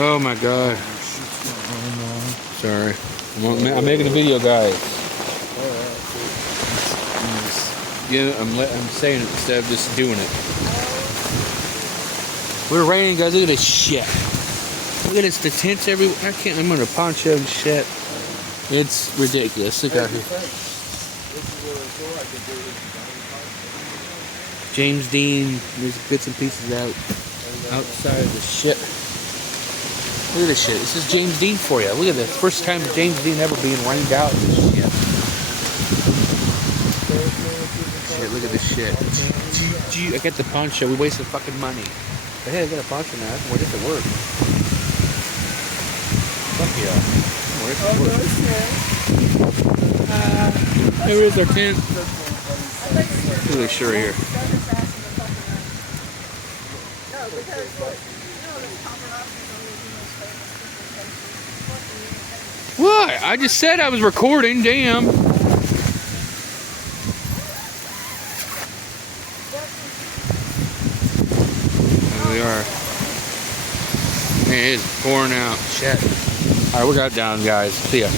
Oh my god. Sorry. I'm making a video, guys. Yeah, I'm saying it instead of just doing it. We're raining, guys. Look at this shit. Look at this. The tents everywhere. I'm under a poncho and shit. It's ridiculous. Look out here. James Dean. There's bits and pieces outside of the shit. Look at this shit. This is James Dean for you. Look at this. First time James Dean ever being rained out in this shit. Shit, look at this shit. I got the poncho. We wasted fucking money. But hey, I got a poncho now. I can wear this at work. Fuck yeah. Here is our tent. Look at this shirt here. What? I just said I was recording. Damn. There we are. Man, it is pouring out. Shit. Alright, we got down, guys. See ya.